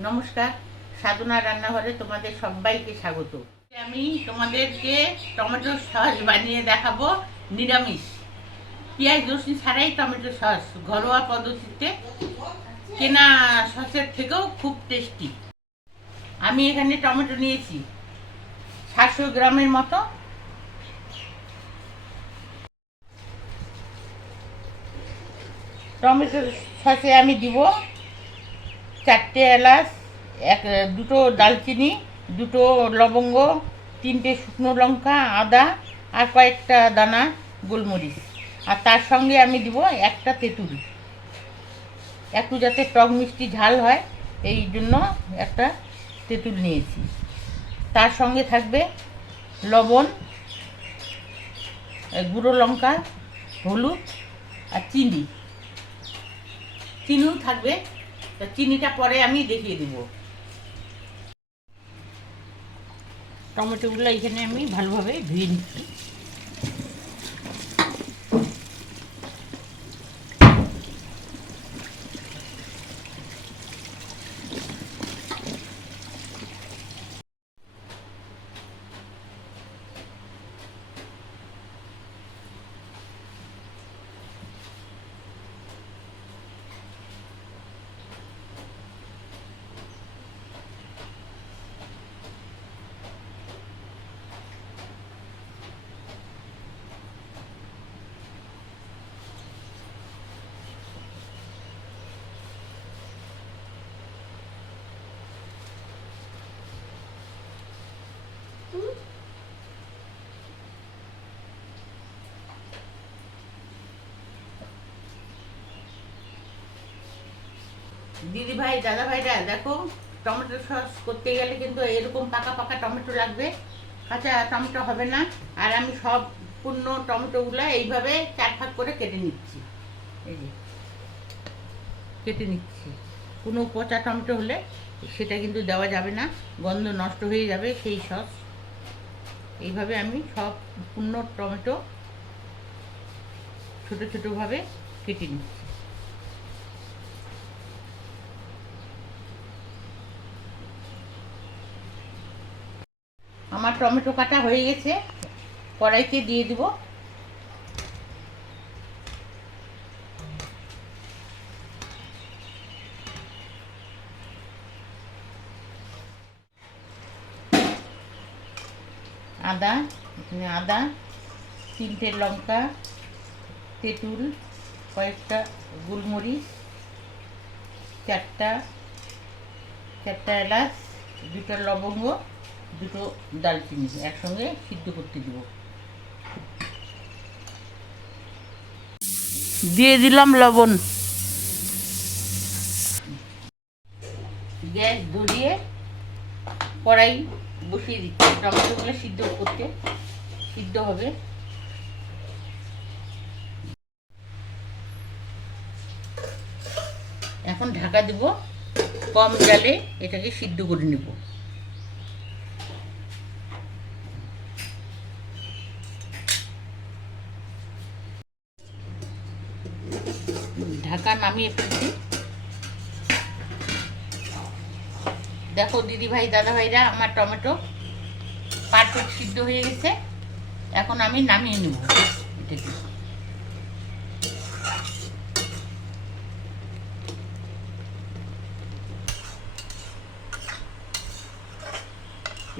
নমস্কার, সাধনা রান্নাঘরে তোমাদের সবাইকে স্বাগত। আমি তোমাদেরকে টমেটো সস বানিয়ে দেখাবো, নিরামিষ, পেঁয়াজ রসুন ছাড়াই টমেটো সস, ঘরোয়া পদ্ধতিতে, কেনা সসের থেকেও খুব টেস্টি। আমি এখানে টমেটো নিয়েছি 700 গ্রামের মতো। টমেটো সসে আমি দিব 4টে এলাচ, দুটো দালচিনি, দুটো লবঙ্গ, 3টে শুকনো লঙ্কা, আদা আর কয়েকটা দানা গোলমরিচ। আর তার সঙ্গে আমি দিব একটা তেঁতুল, একটু যাতে টক মিষ্টি ঝাল হয় এই জন্য একটা তেঁতুল নিয়েছি। তার সঙ্গে থাকবে লবণ, গুঁড়ো লঙ্কা, হলুদ আর চিনিও থাকবে। তো চিনিটা পরে আমি দেখিয়ে দেবো। টমেটোগুলো এখানে আমি ভালোভাবে ধুয়ে নিচ্ছি। দিদি ভাই, দাদা ভাইরা, দেখো, টমেটো সস করতে গেলে কিন্তু এরকম পাকা পাকা টমেটো লাগবে, কাঁচা টমেটো হবে না। আর আমি সম্পূর্ণ টমেটোগুলো এইভাবে 4 ভাগ করে কেটে নিচ্ছি। এই যে কেটে নিচ্ছি। কোনো পচা টমেটো হলে সেটা কিন্তু দেওয়া যাবে না, গন্ধ নষ্ট হয়ে যাবে সেই সস। এইভাবে আমি সম্পূর্ণ টমেটো ছোটো ছোটোভাবে কেটে নিচ্ছি। আমার টমেটো কাটা হয়ে গেছে, কড়াইতে দিয়ে দিব আদা, এখানে আদা, 3টে লঙ্কা, তেঁতুল, কয়েকটা গোলমরিচ, চারটা এলাচ, 2টা লবঙ্গ, 2টো দালচিনি একসঙ্গে সিদ্ধ করতে দেব। দিয়ে দিলাম লবণ। গ্যাস ধরিয়ে কড়াই বসিয়ে দিচ্ছি, টমেটোগুলো সিদ্ধ হবে। এখন ঢাকা দেব, কম জালে এটাকে সিদ্ধ করে নেব। ঢাকা নামিয়ে ফেলছি। দেখো দিদি ভাই, দাদা ভাইরা, আমার টমেটো পারফেক্ট সিদ্ধ হয়ে গেছে। এখন আমি নামিয়ে নেব এটাকে।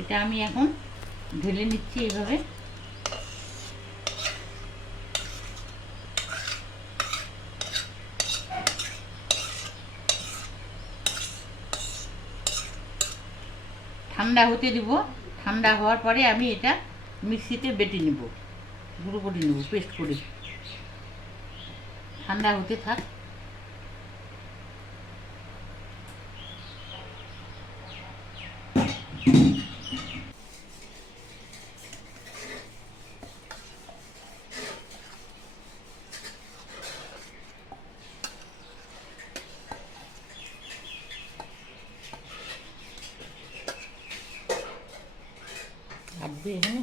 এটা আমি এখন ঢেলে নিচ্ছি এইভাবে। ঠান্ডা হতে দিব। ঠান্ডা হওয়ার পরে আমি এটা মিক্সিতে বেটে নেব, গুঁড়ো করে নেব, পেস্ট করে। ঠান্ডা হতে থাক। আটবে এখানে।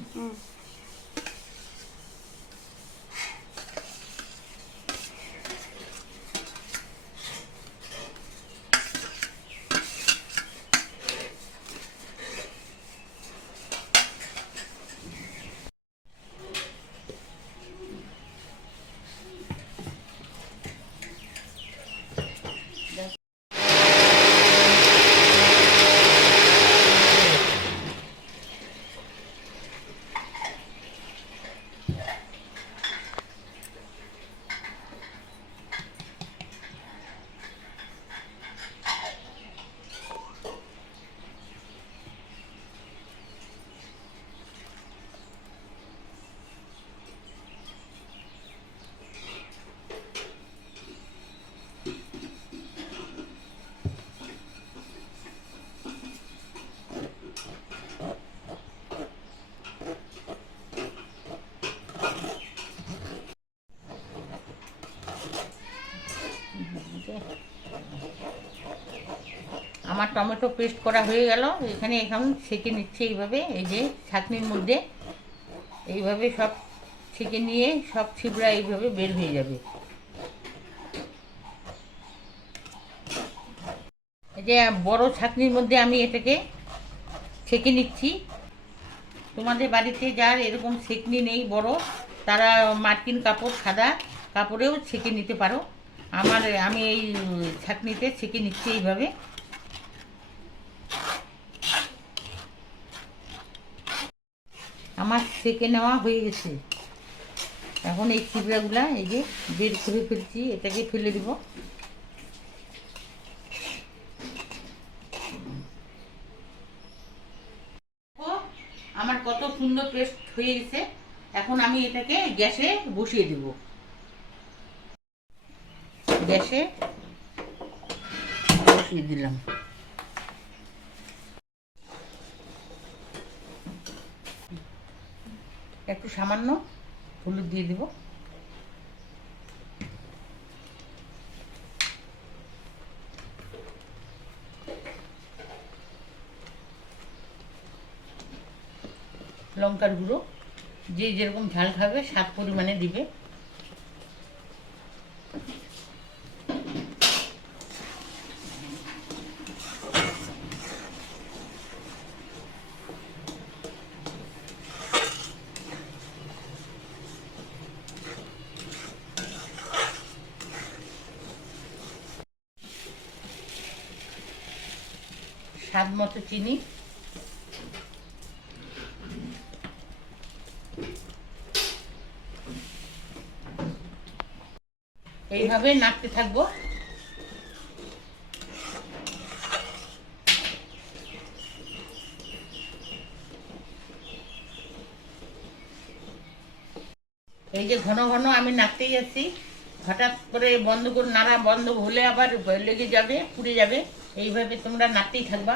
আমার টমেটো পেস্ট করা হয়ে গেল। এখানে এখন ছেঁকে নিচ্ছে এইভাবে, এই যে ছাঁকনির মধ্যে এইভাবে সব ছেঁকে নিয়ে সব ছিবড়া এইভাবে বের হয়ে যাবে। এই যে বড় ছাঁকনির মধ্যে আমি এটাকে ছেঁকে নিচ্ছি। তোমাদের বাড়িতে যার এরকম ছেঁকনি নেই বড়, তারা মার্কিন কাপড়, সাদা কাপড়েও ছেঁকে নিতে পারো। আমি এই ছাঁকনিতে ছেঁকে নিচ্ছি এইভাবে। আমার ছেঁকে নেওয়া হয়ে গেছে। এখন এই ছিবড়াগুলা এই যে বের করে ফেলছি, এটাকে ফেলে দিব। আমার কত সুন্দর পেস্ট হয়ে গেছে। এখন আমি এটাকে গ্যাসে বসিয়ে দিব। গ্যাসে বসিয়ে দিলাম। একটু সামান্য হলুদ দিয়ে দিব। লঙ্কার গুঁড়ো, যে যেরকম ঝাল খাবে স্বাদ পরিমাণে দিবে। স্বাদ মতো চিনি, এইভাবে নাড়তে থাকবো। এই যে ঘন ঘন আমি নাড়তেই আছি, হঠাৎ করে বন্ধ করে নাড়া বন্ধ হলে আবার লেগে যাবে, পুড়ে যাবে। এইভাবে তোমরা নাড়তেই থাকবা।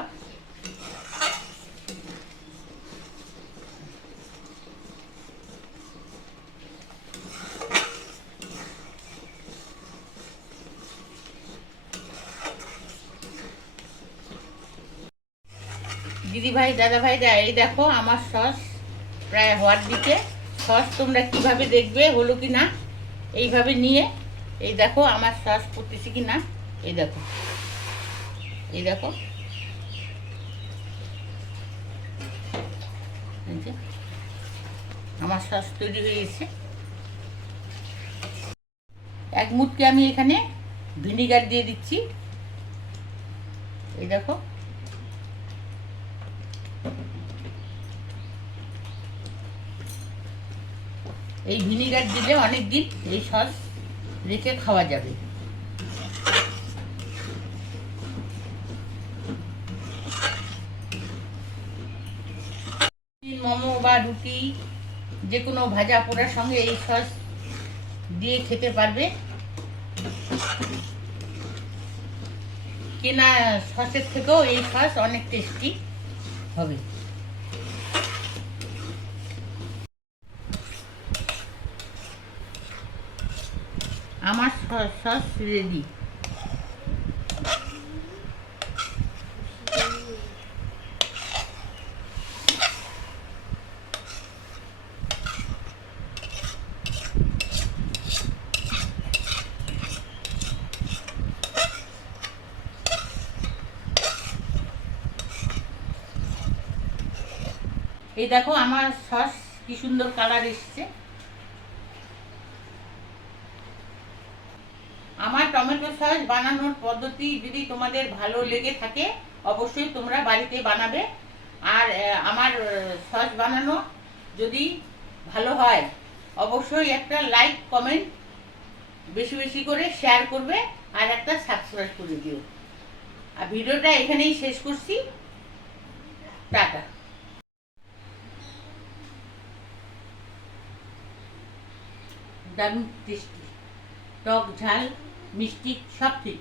দিদি ভাই, দাদা ভাইরা, এই দেখো আমার সস প্রায় হওয়ার দিকে। সস তোমরা কিভাবে দেখবে হলো কি না, এইভাবে নিয়ে এই দেখো আমার সস পড়তেছে কি না। এই দেখো, এই দেখো, আমার সস তৈরি হয়ে গেছে। এক মুটকি আমি এখানে ভিনিগার দিয়ে দিচ্ছি। এই দেখো, এই ভিনিগার দিলে অনেক দিন এই সস রেখে খাওয়া যাবে। মোমো বা রুটি, যে কোনো ভাজা পোড়ার সঙ্গে এই সস দিয়ে খেতে পারবে। কেনা সসের থেকেও এই সস অনেক টেস্টি হবে। আমার সস রেডি। এই দেখো আমার সস কি সুন্দর কালার এসছে। আমার টমেটো সস বানানোর পদ্ধতি যদি তোমাদের ভালো লেগে থাকে, অবশ্যই তোমরা বাড়িতে বানাবে। আর আমার সস বানানো যদি ভালো হয়, অবশ্যই একটা লাইক কমেন্ট বেশি বেশি করে শেয়ার করবে, আর একটা সাবস্ক্রাইব করে দিও। আর ভিডিওটা এখানেই শেষ করছি। টাটা। দারুণ টেস্টি, টক ঝাল মিষ্টি সব ঠিক।